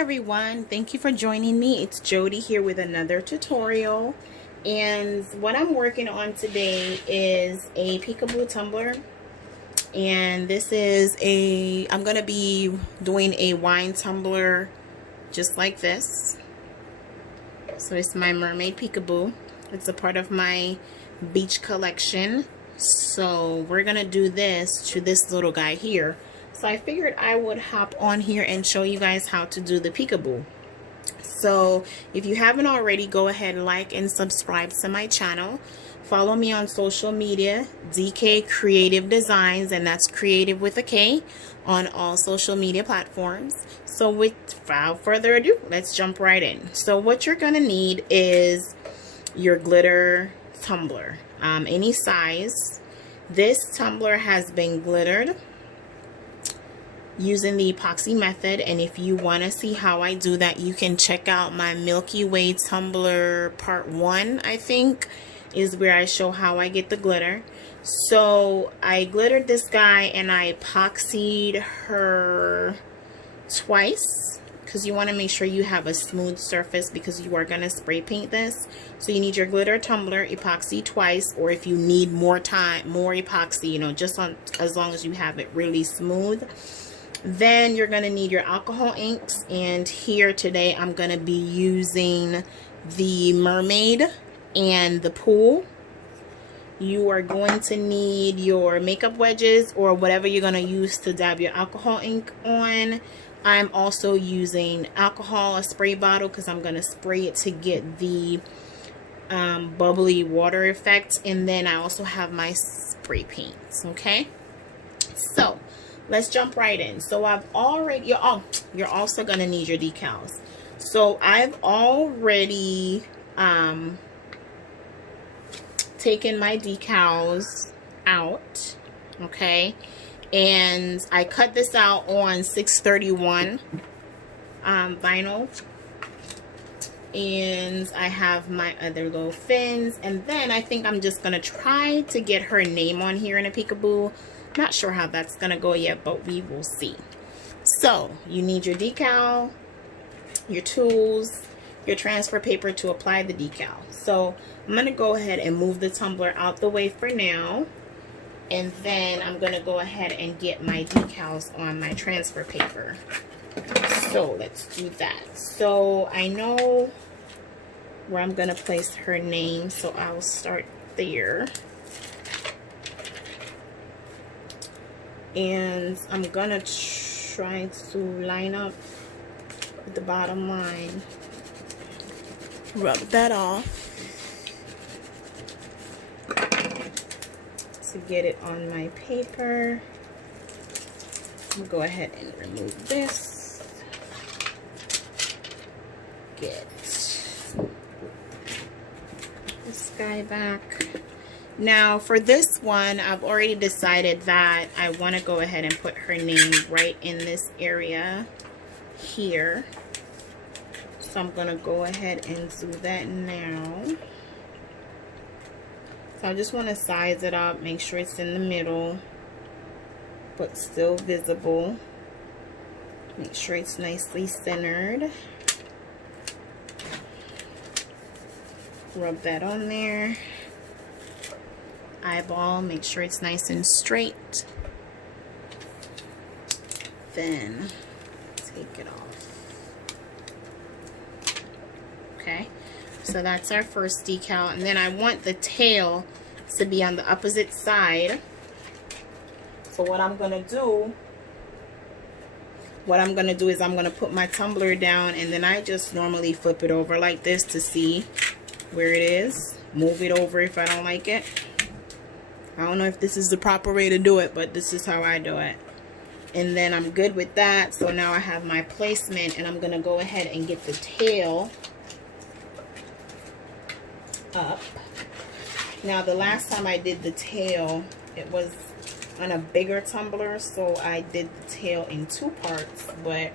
everyone, thank you for joining me. It's Jody here with another tutorial, and what I'm working on today is a Peekaboo Tumbler, and this is I'm gonna be doing a wine tumbler just like this. So it's my Mermaid Peekaboo. It's a part of my beach collection. So we're gonna do this to this little guy here. So I figured I would hop on here and show you guys how to do the Peekaboo. So if you haven't already, go ahead, like and subscribe to my channel. Follow me on social media, DK Creative Designs, and that's creative with a K, on all social media platforms. So without further ado, let's jump right in. So what you're gonna need is your glitter tumbler, any size. This tumbler has been glittered using the epoxy method, and if you want to see how I do that, you can check out my Milky Way tumbler part 1, I think, is where I show how I get the glitter. So I glittered this guy and I epoxied her twice, because you want to make sure you have a smooth surface because you are going to spray paint this. So you need your glitter tumbler epoxy twice, or if you need more epoxy, you know, just as long as you have it really smooth. Then you're going to need your alcohol inks, and here today I'm going to be using the Mermaid and the Pool. You are going to need your makeup wedges or whatever you're going to use to dab your alcohol ink on. I'm also using alcohol, a spray bottle, because I'm going to spray it to get the bubbly water effect. And then I also have my spray paints. Okay, so let's jump right in. So you're also going to need your decals. So I've already taken my decals out, okay, and I cut this out on 631 vinyl, and I have my other little fins, and then I think I'm just going to try to get her name on here in a Peekaboo. Not sure how that's gonna go yet, but we will see. So you need your decal, your tools, your transfer paper to apply the decal. So I'm gonna go ahead and move the tumbler out the way for now, and then I'm gonna go ahead and get my decals on my transfer paper. So let's do that. So I know where I'm gonna place her name, so I'll start there. And I'm gonna try to line up with the bottom line. Rub that off to get it on my paper. I'm gonna go ahead and remove this. Get this guy back. Now for this one, I've already decided that I want to go ahead and put her name right in this area here. So I'm going to go ahead and do that now. So I just want to size it up, make sure it's in the middle, but still visible. Make sure it's nicely centered. Rub that on there. Eyeball, make sure it's nice and straight. Then take it off. Okay, so that's our first decal, and then I want the tail to be on the opposite side. So what I'm gonna do is I'm gonna put my tumbler down, and then I just normally flip it over like this to see where it is. Move it over if I don't like it. I don't know if this is the proper way to do it, but this is how I do it. And then I'm good with that. So now I have my placement, and I'm going to go ahead and get the tail up. Now the last time I did the tail, it was on a bigger tumbler, so I did the tail in 2 parts, but I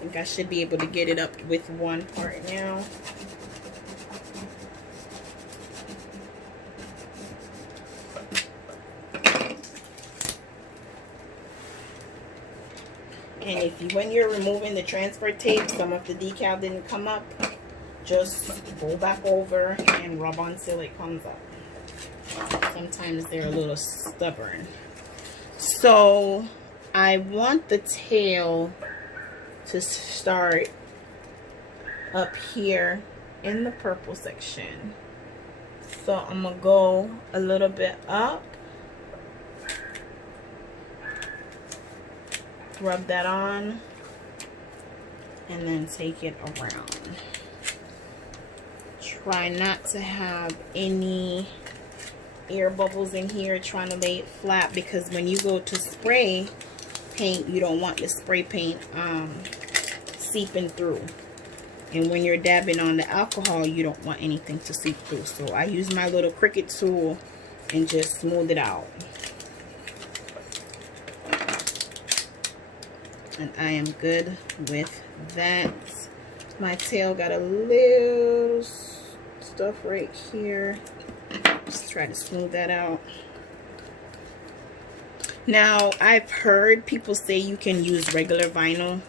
think I should be able to get it up with 1 part now. And if when you're removing the transfer tape, some of the decal didn't come up, just go back over and rub until it comes up. Sometimes they're a little stubborn. So I want the tail to start up here in the purple section. So I'm gonna go a little bit up, rub that on, and then take it around. Try not to have any air bubbles in here, trying to lay it flat, because when you go to spray paint, you don't want the spray paint seeping through. And when you're dabbing on the alcohol, you don't want anything to seep through. So I use my little Cricut tool and just smooth it out. And I am good with that. My tail got a little stuff right here. Just try to smooth that out. Now, I've heard people say you can use regular vinyl.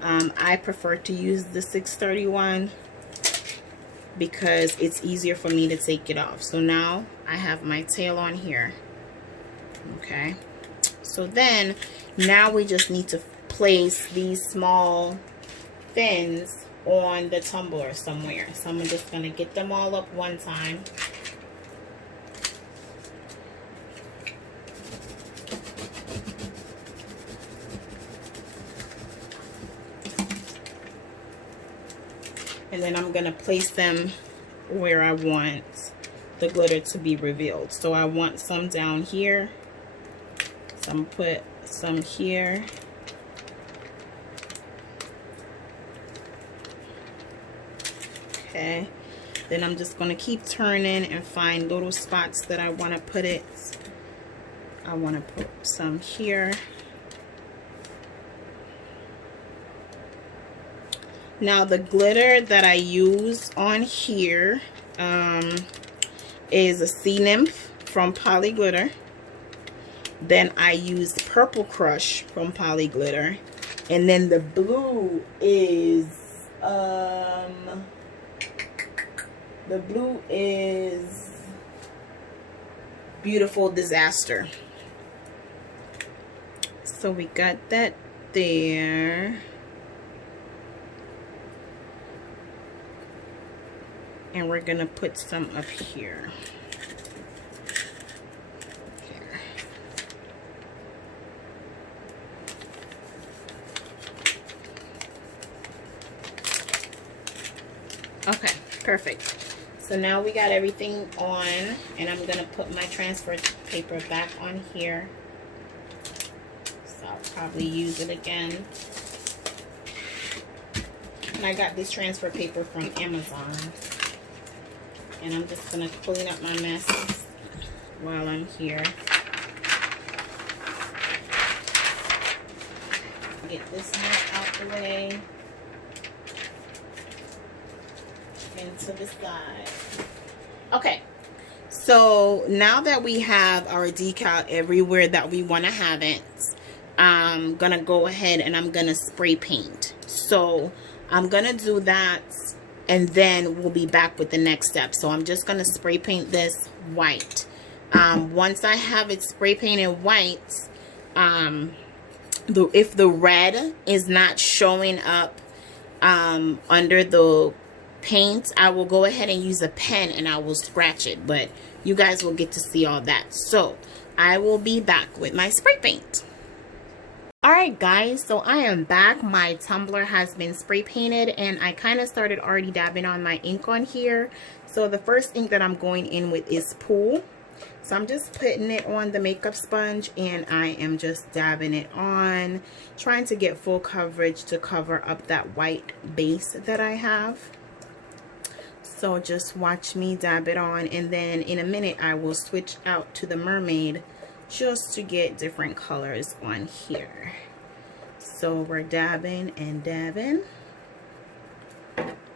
I prefer to use the 631 because it's easier for me to take it off. So now I have my tail on here. Okay. So then, now we just need to place these small fins on the tumbler somewhere. So I'm just going to get them all up one time. And then I'm going to place them where I want the glitter to be revealed. So I want some down here. So I'm going to put some here. Okay. Then I'm just going to keep turning and find little spots that I want to put it. I want to put some here. Now the glitter that I use on here is a Sea Nymph from Poly Glitter. Then I use Purple Crush from Poly Glitter. And then the blue is Beautiful Disaster. So we got that there. And we're gonna put some up here. Okay, perfect. So now we got everything on, and I'm gonna put my transfer paper back on here. So I'll probably use it again. And I got this transfer paper from Amazon. And I'm just going to clean up my mess while I'm here. Get this mess out the way. And to the side. Okay. So now that we have our decal everywhere that we want to have it, I'm going to go ahead and I'm going to spray paint. So I'm going to do that. And then we'll be back with the next step. So I'm just going to spray paint this white. Once I have it spray painted white, if the red is not showing up under the paint, I will go ahead and use a pen and I will scratch it. But you guys will get to see all that. So I will be back with my spray paint. Alright guys, so I am back. My tumbler has been spray painted and I kind of started already dabbing on my ink on here. So the first ink that I'm going in with is Pool. So I'm just putting it on the makeup sponge and I am just dabbing it on, trying to get full coverage to cover up that white base that I have. So just watch me dab it on, and then in a minute I will switch out to the Mermaid just to get different colors on here. So we're dabbing and dabbing.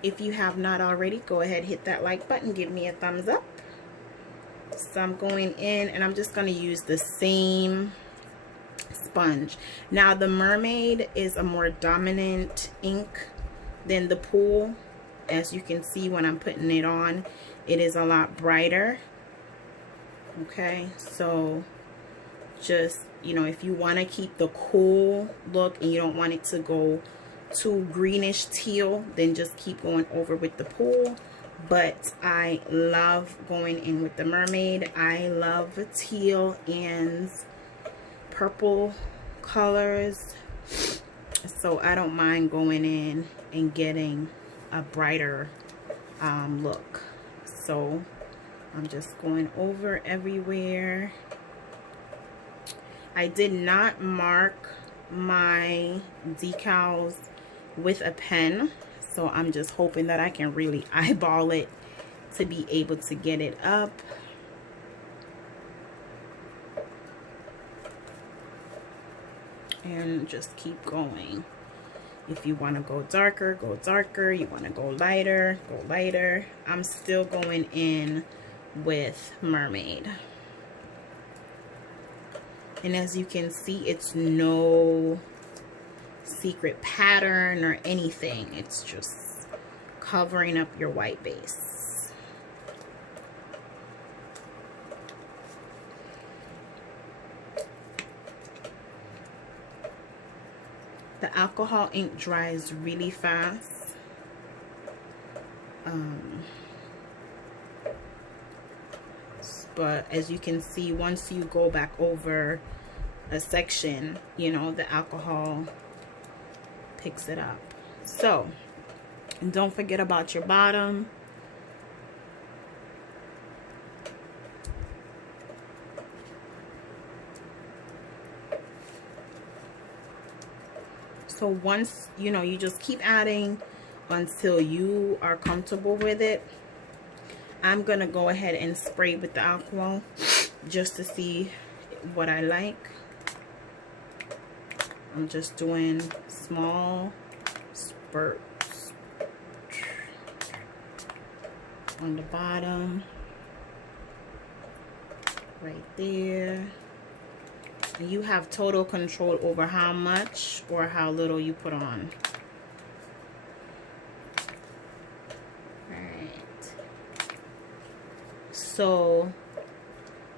If you have not already, go ahead, hit that like button, give me a thumbs up. So I'm going in and I'm just going to use the same sponge. Now the Mermaid is a more dominant ink than the Pool. As you can see when I'm putting it on, it is a lot brighter. Okay, so just, you know, if you want to keep the cool look and you don't want it to go too greenish teal, then just keep going over with the Pool. But I love going in with the Mermaid. I love teal and purple colors, so I don't mind going in and getting a brighter look. So I'm just going over everywhere. I did not mark my decals with a pen, so I'm just hoping that I can really eyeball it to be able to get it up. And just keep going. If you want to go darker, go darker. You want to go lighter, go lighter. I'm still going in with Mermaid. And as you can see, it's no secret pattern or anything. It's just covering up your white base. The alcohol ink dries really fast. But as you can see, once you go back over a section, you know, the alcohol picks it up. So, and don't forget about your bottom. So once, you know, you just keep adding until you are comfortable with it. I'm gonna go ahead and spray with the alcohol just to see what I like. I'm just doing small spurts on the bottom, right there. And you have total control over how much or how little you put on. Alright. So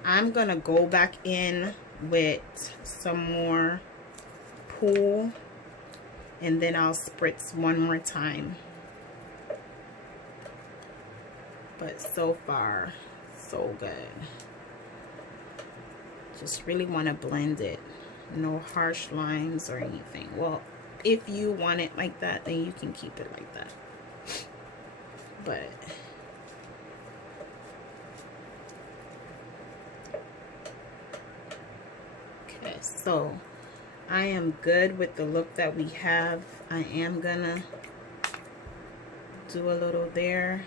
I'm gonna go back in with some more Pool, and then I'll spritz one more time. But so far, so good. Just really want to blend it. No harsh lines or anything. Well, if you want it like that, then you can keep it like that. But okay, so I am good with the look that we have. I am gonna do a little there,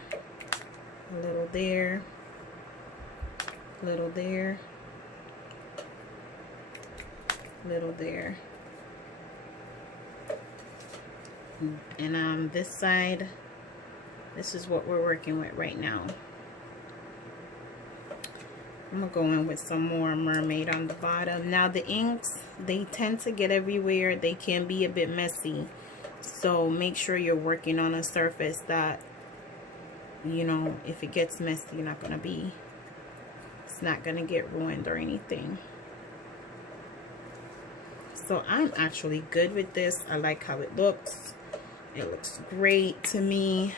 a little there, a little there, a little there. And this side, this is what we're working with right now. I'm gonna go in with some more Mermaid on the bottom. Now the inks, they tend to get everywhere. They can be a bit messy. So make sure you're working on a surface that, you know, if it gets messy, you're not gonna be, it's not gonna get ruined or anything. So I'm actually good with this. I like how it looks. It looks great to me.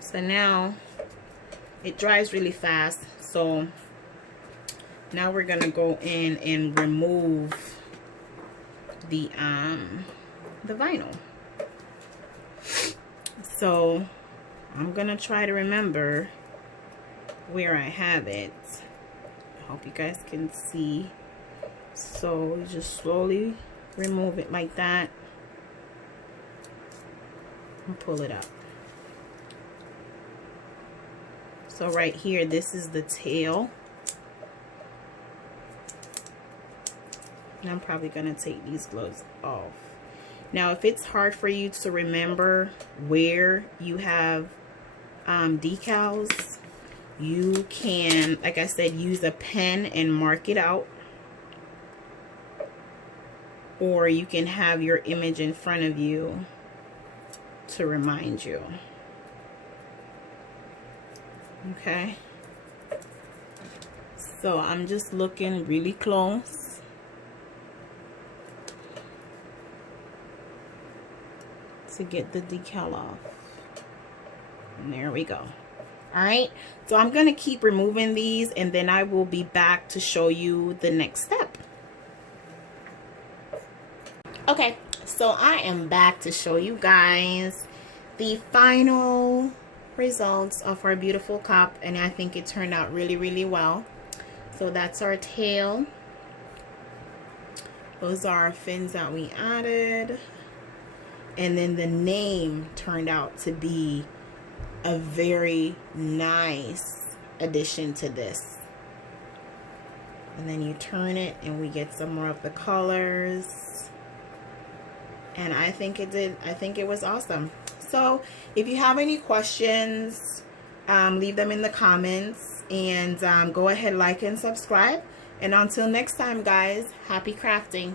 So now it dries really fast, so now we're gonna go in and remove the vinyl. So I'm gonna try to remember where I have it. I hope you guys can see. So you just slowly remove it like that and pull it up. So right here, this is the tail. And I'm probably gonna take these gloves off. Now, if it's hard for you to remember where you have decals, You can, like I said, use a pen and mark it out, or you can have your image in front of you to remind you. Okay, so I'm just looking really close. To get the decal off. And there we go. All right, so I'm gonna keep removing these, and then I will be back to show you the next step. Okay, so I am back to show you guys the final results of our beautiful cup, and I think it turned out really, really well. So that's our tail. Those are our fins that we added. And then the name turned out to be a very nice addition to this. And then you turn it and we get some more of the colors. And I think it was awesome. So if you have any questions, leave them in the comments, and go ahead, like and subscribe. And until next time, guys, happy crafting.